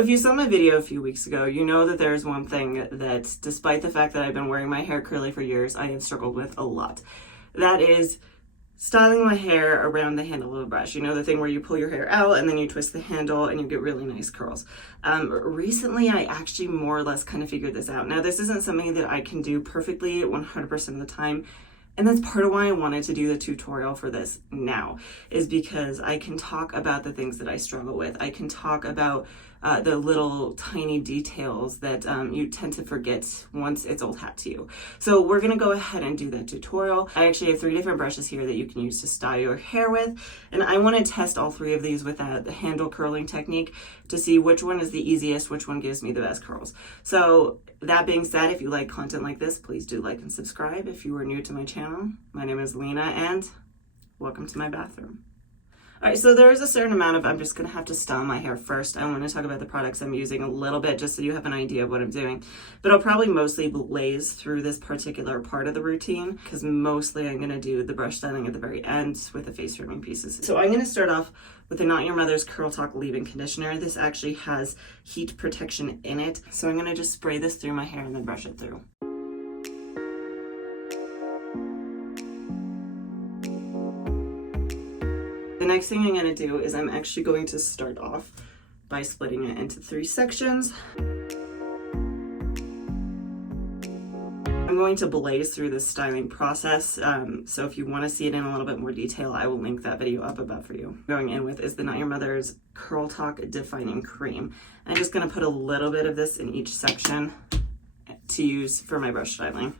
If you saw my video a few weeks ago, you know that there's one thing that, despite the fact that I've been wearing my hair curly for years, I have struggled with a lot. That is styling my hair around the handle of a brush. You know, the thing where you pull your hair out and then you twist the handle and you get really nice curls. Recently, I actually more or less kind of figured this out. Now, this isn't something that I can do perfectly 100% of the time. And that's part of why I wanted to do the tutorial for this now, is because I can talk about the things that I struggle with. I can talk about the little tiny details that you tend to forget once it's old hat to you. So we're gonna go ahead and do that tutorial. I actually have 3 different brushes here that you can use to style your hair with, and I wanna test all 3 of these with the handle curling technique to see which one is the easiest, which one gives me the best curls. So that being said, if you like content like this, please do like and subscribe. If you are new to my channel, my name is Lena and welcome to my bathroom. All right, so there is a certain amount of, I'm just gonna have to style my hair first. I wanna talk about the products I'm using a little bit just so you have an idea of what I'm doing. But I'll probably mostly blaze through this particular part of the routine because mostly I'm gonna do the brush styling at the very end with the face framing pieces. So I'm gonna start off with the Not Your Mother's Curl Talk Leave-In Conditioner. This actually has heat protection in it. So I'm gonna just spray this through my hair and then brush it through. The next thing I'm going to do is I'm actually going to start off by splitting it into 3 sections. I'm going to blaze through this styling process, so if you want to see it in a little bit more detail, I will link that video up above for you. Going in with is the Not Your Mother's Curl Talk Defining Cream. I'm just going to put a little bit of this in each section to use for my brush styling.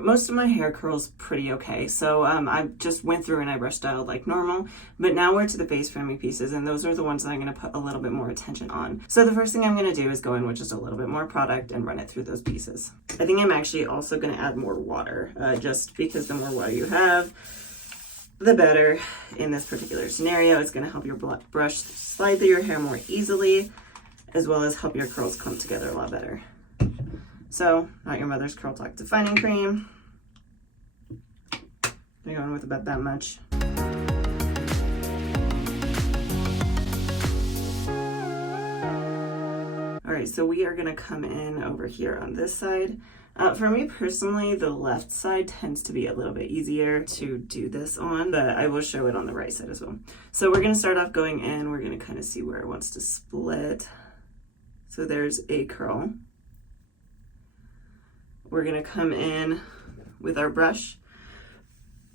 Most of my hair curls pretty okay, so I just went through and I brush styled like normal, but now we're to the face framing pieces, and those are the ones that I'm going to put a little bit more attention on. So the first thing I'm going to do is go in with just a little bit more product and run it through those pieces. I think I'm actually also going to add more water, just because the more water you have, the better. In this particular scenario, it's going to help your brush slide through your hair more easily, as well as help your curls come together a lot better. So, Not Your Mother's Curl Talk Defining Cream. I'm going with about that much. All right, so we are gonna come in over here on this side. For me personally, the left side tends to be a little bit easier to do this on, but I will show it on the right side as well. So we're gonna start off going in, we're gonna kind of see where it wants to split. So there's a curl. We're gonna come in with our brush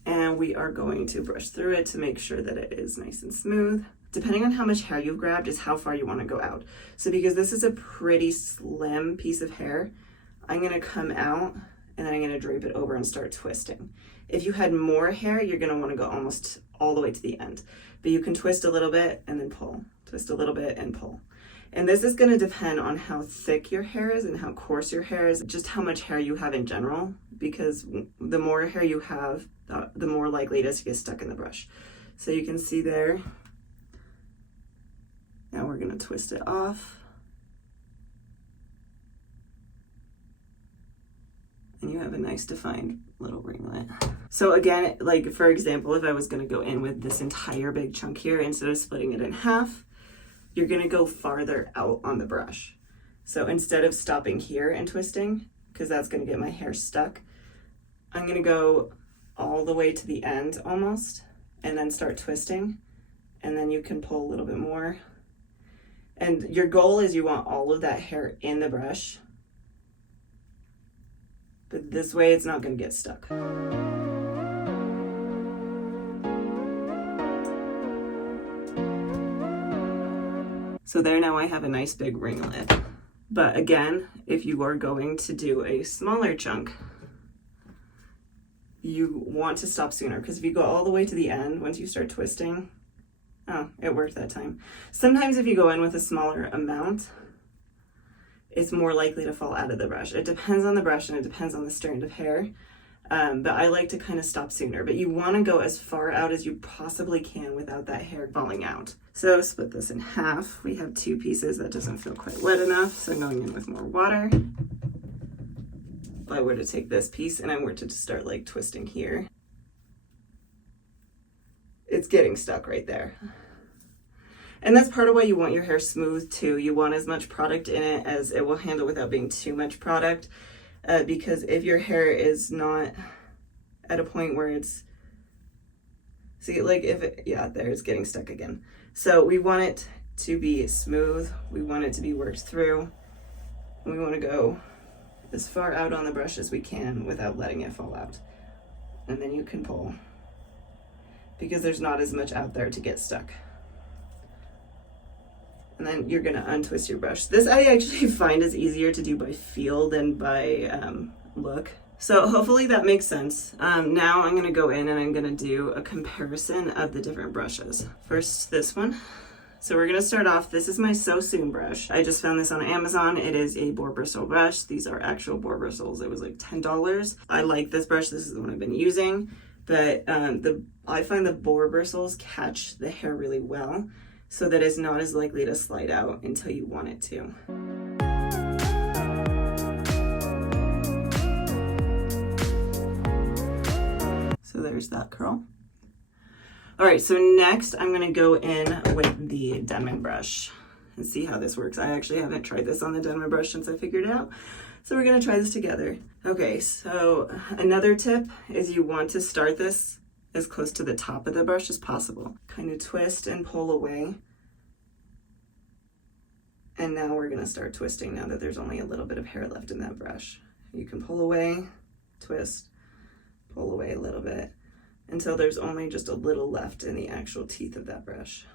and we are going to brush through it to make sure that it is nice and smooth. Depending on how much hair you've grabbed is how far you want to go out. So because this is a pretty slim piece of hair, I'm going to come out and then I'm going to drape it over and start twisting. If you had more hair, you're going to want to go almost all the way to the end. But you can twist a little bit and then pull. Twist a little bit and pull. And this is going to depend on how thick your hair is and how coarse your hair is, just how much hair you have in general, because the more hair you have, the more likely it is to get stuck in the brush. So you can see there. Now we're going to twist it off. And you have a nice defined little ringlet. So again, like for example, if I was going to go in with this entire big chunk here, instead of splitting it in half, you're going to go farther out on the brush. So instead of stopping here and twisting, because that's going to get my hair stuck, I'm going to go all the way to the end almost, and then start twisting, and then you can pull a little bit more. And your goal is you want all of that hair in the brush, but this way it's not going to get stuck. So there, now I have a nice big ringlet. But again, if you are going to do a smaller chunk, you want to stop sooner, because if you go all the way to the end, once you start twisting, oh, it worked that time. Sometimes if you go in with a smaller amount, it's more likely to fall out of the brush. It depends on the brush and it depends on the strand of hair. But I like to kind of stop sooner, but you want to go as far out as you possibly can without that hair falling out. So split this in half. We have 2 pieces. That doesn't feel quite wet enough, so I'm going in with more water. If I were to take this piece and I were to start like twisting here, it's getting stuck right there. And that's part of why you want your hair smooth too. You want as much product in it as it will handle without being too much product. Because if your hair is not at a point where it's, see, like if it, yeah, there, it's getting stuck again. So we want it to be smooth. We want it to be worked through. And we want to go as far out on the brush as we can without letting it fall out. And then you can pull, because there's not as much out there to get stuck. And then you're gonna untwist your brush. This I actually find is easier to do by feel than by look. So hopefully that makes sense. Now I'm gonna go in and I'm gonna do a comparison of the different brushes. First, this one. So we're gonna start off, this is my SoSoon brush. I just found this on Amazon. It is a boar bristle brush. These are actual boar bristles. It was like $10. I like this brush. This is the one I've been using. But I find the boar bristles catch the hair really well, so that it's not as likely to slide out until you want it to. So there's that curl. All right, so next I'm gonna go in with the Denman brush and see how this works. I actually haven't tried this on the Denman brush since I figured it out. So we're gonna try this together. Okay, so another tip is you want to start this as close to the top of the brush as possible. Kind of twist and pull away. And now we're gonna start twisting now that there's only a little bit of hair left in that brush. You can pull away, twist, pull away a little bit until there's only just a little left in the actual teeth of that brush.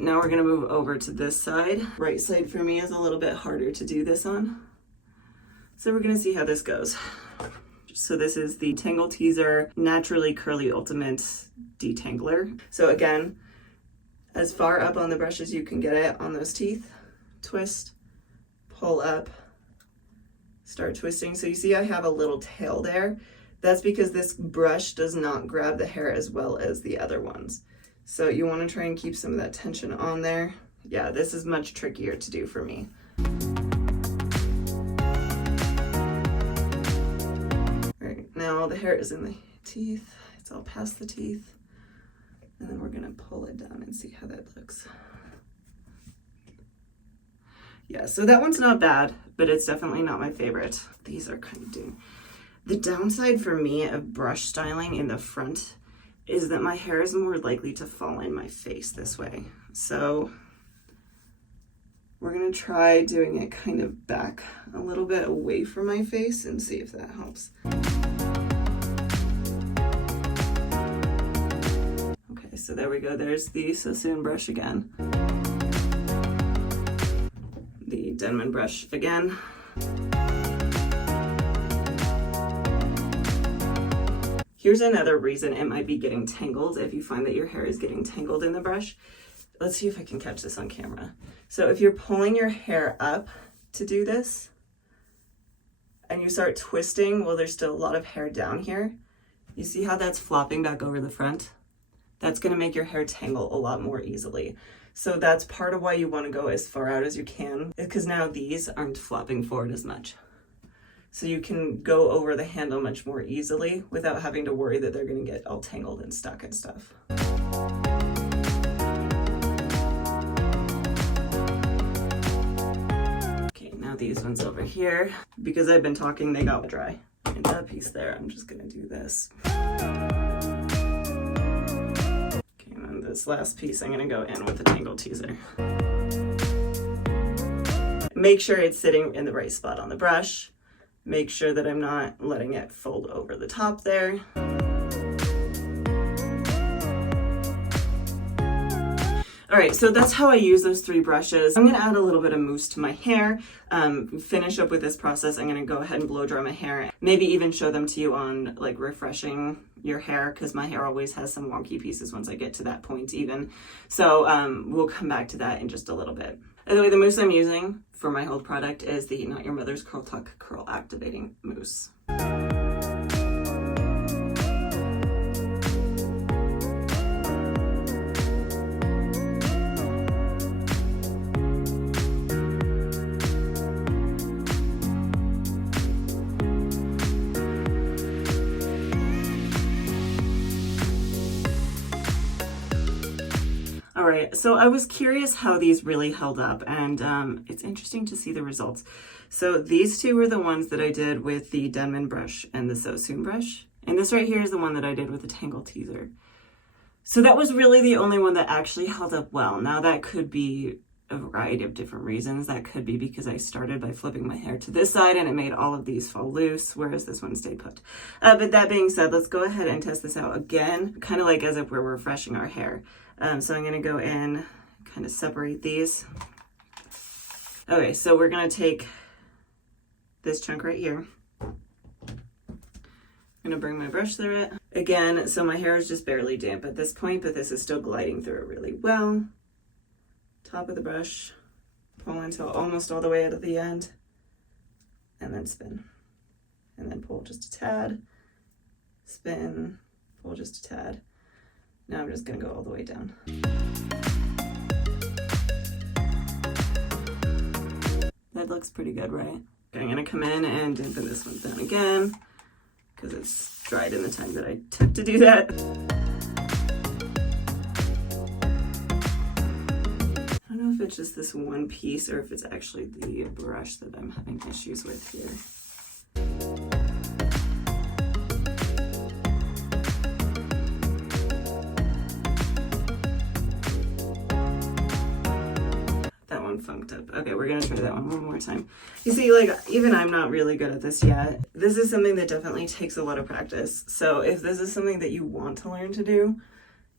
Now we're gonna move over to this side. Right side for me is a little bit harder to do this on. So we're gonna see how this goes. So this is the Tangle Teezer Naturally Curly Ultimate Detangler. So again, as far up on the brush as you can get it on those teeth, twist, pull up, start twisting. So you see I have a little tail there. That's because this brush does not grab the hair as well as the other ones. So you want to try and keep some of that tension on there. Yeah, this is much trickier to do for me. Now all the hair is in the teeth. It's all past the teeth. And then we're gonna pull it down and see how that looks. Yeah, so that one's not bad, but it's definitely not my favorite. These are kind of doing. The downside for me of brush styling in the front is that my hair is more likely to fall in my face this way. So we're gonna try doing it kind of back a little bit away from my face and see if that helps. Okay, so there we go. There's the SoSoon brush again. The Denman brush again. Here's another reason it might be getting tangled if you find that your hair is getting tangled in the brush. Let's see if I can catch this on camera. So if you're pulling your hair up to do this and you start twisting, well, there's still a lot of hair down here. You see how that's flopping back over the front? That's gonna make your hair tangle a lot more easily. So that's part of why you wanna go as far out as you can, because now these aren't flopping forward as much. So you can go over the handle much more easily without having to worry that they're gonna get all tangled and stuck and stuff. Okay, now these ones over here. Because I've been talking, they got dry. And that piece there, I'm just gonna do this. Okay, and then this last piece, I'm gonna go in with the Tangle Teezer. Make sure it's sitting in the right spot on the brush. Make sure that I'm not letting it fold over the top there. All right, so that's how I use those 3 brushes. I'm gonna add a little bit of mousse to my hair, finish up with this process. I'm gonna go ahead and blow dry my hair, maybe even show them to you on like refreshing your hair, because my hair always has some wonky pieces once I get to that point even. So we'll come back to that in just a little bit. By the way, the mousse I'm using for my whole product is the Not Your Mother's Curl Tuck Curl Activating Mousse. All right, so I was curious how these really held up, and it's interesting to see the results. So these 2 were the ones that I did with the Denman brush and the SoSoon brush. And this right here is the one that I did with the Tangle Teezer. So that was really the only one that actually held up well. Now that could be a variety of different reasons. That could be because I started by flipping my hair to this side and it made all of these fall loose, whereas this one stayed put. But that being said, let's go ahead and test this out again, kind of like as if we're refreshing our hair. So I'm going to go in, kind of separate these. Okay, so we're going to take this chunk right here. I'm going to bring my brush through it. Again, so my hair is just barely damp at this point, but this is still gliding through it really well. Top of the brush, pull until almost all the way out of the end, and then spin. And then pull just a tad, spin, pull just a tad. Now I'm just going to go all the way down. That looks pretty good, right? Okay, I'm going to come in and dampen this one down again because it's dried in the time that I took to do that. I don't know if it's just this one piece or if it's actually the brush that I'm having issues with here. Funked up. Okay, we're gonna try that one more time. You see, like, even I'm not really good at this yet. This is something that definitely takes a lot of practice. So if this is something that you want to learn to do,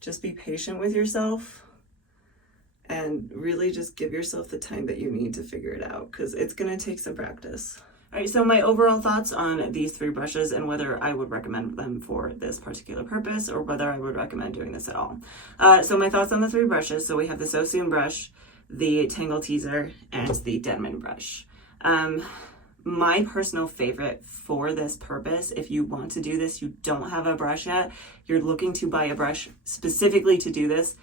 just be patient with yourself and really just give yourself the time that you need to figure it out, because it's gonna take some practice. All right, so my overall thoughts on these 3 brushes and whether I would recommend them for this particular purpose or whether I would recommend doing this at all. So my thoughts on the 3 brushes. So we have the SoSoon brush, the Tangle Teezer, and the Denman brush. My personal favorite for this purpose, if you want to do this, you don't have a brush yet, you're looking to buy a brush specifically to do this,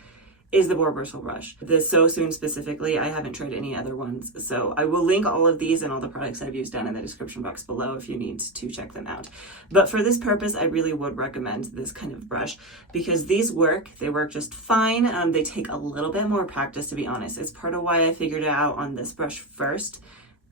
is the Boar Bristle Brush. The SoSoon specifically, I haven't tried any other ones, so I will link all of these and all the products I've used down in the description box below if you need to check them out. But for this purpose, I really would recommend this kind of brush because these work, they work just fine. They take a little bit more practice, to be honest. It's part of why I figured it out on this brush first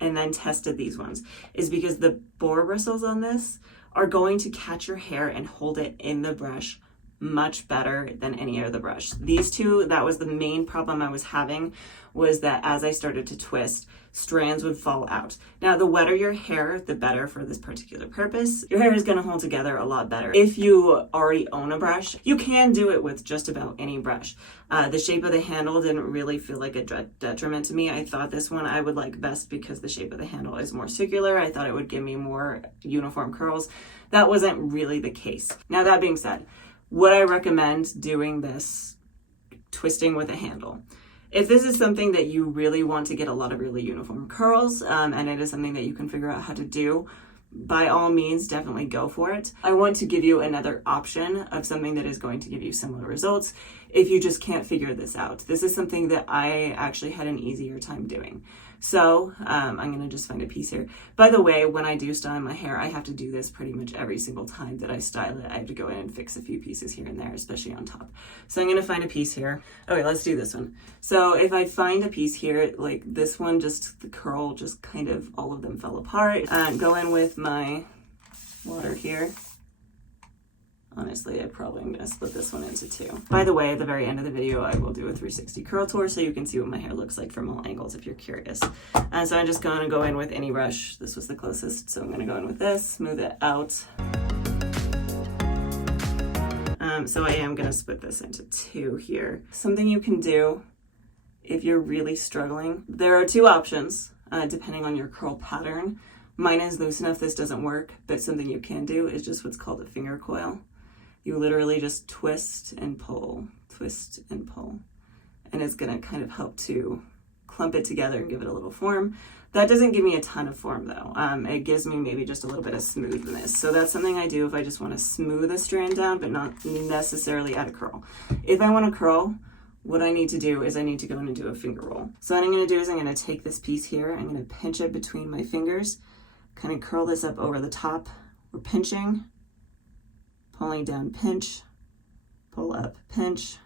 and then tested these ones, is because the boar bristles on this are going to catch your hair and hold it in the brush much better than any other brush. These 2, that was the main problem I was having, was that as I started to twist, strands would fall out. Now, the wetter your hair, the better for this particular purpose. Your hair is going to hold together a lot better. If you already own a brush, you can do it with just about any brush. The shape of the handle didn't really feel like a detriment to me. I thought this one I would like best because the shape of the handle is more circular. I thought it would give me more uniform curls. That wasn't really the case. Now, that being said, would I recommend doing this twisting with a handle? If this is something that you really want to get a lot of really uniform curls, and it is something that you can figure out how to do, by all means, definitely go for it. I want to give you another option of something that is going to give you similar results if you just can't figure this out. This is something that I actually had an easier time doing. So I'm going to just find a piece here. By the way, when I do style my hair, I have to do this pretty much every single time that I style it. I have to go in and fix a few pieces here and there, especially on top. So I'm going to find a piece here. Okay, let's do this one. So if I find a piece here, like this one, just the curl, just kind of all of them fell apart. Go in with my water here. Honestly, I probably am going to split this one into 2. By the way, at the very end of the video, I will do a 360 curl tour so you can see what my hair looks like from all angles if you're curious. And so I'm just going to go in with any brush. This was the closest, so I'm going to go in with this, smooth it out. So I am going to split this into 2 here. Something you can do if you're really struggling, there are two options depending on your curl pattern. Mine is loose enough this doesn't work, but something you can do is just what's called a finger coil. You literally just twist and pull, and it's gonna kind of help to clump it together and give it a little form. That doesn't give me a ton of form though. It gives me maybe just a little bit of smoothness. So that's something I do if I just want to smooth a strand down, but not necessarily add a curl. If I want to curl, what I need to do is I need to go in and do a finger roll. So what I'm going to do is I'm going to take this piece here, I'm going to pinch it between my fingers, kind of curl this up over the top. We're pinching, pulling down, pinch, pull up, pinch,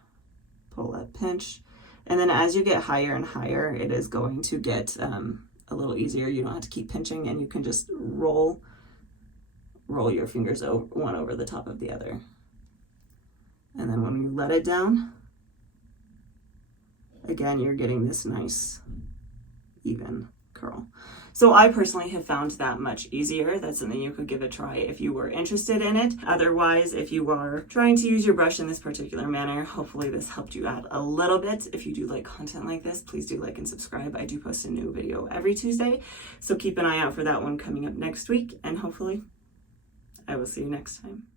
pull up, pinch. And then as you get higher and higher, it is going to get a little easier. You don't have to keep pinching, and you can just roll your fingers one over the top of the other. And then when you let it down, again, you're getting this nice even curl. So I personally have found that much easier. That's something you could give a try if you were interested in it. Otherwise, if you are trying to use your brush in this particular manner, hopefully this helped you out a little bit. If you do like content like this, please do like and subscribe. I do post a new video every Tuesday, so keep an eye out for that one coming up next week, and hopefully I will see you next time.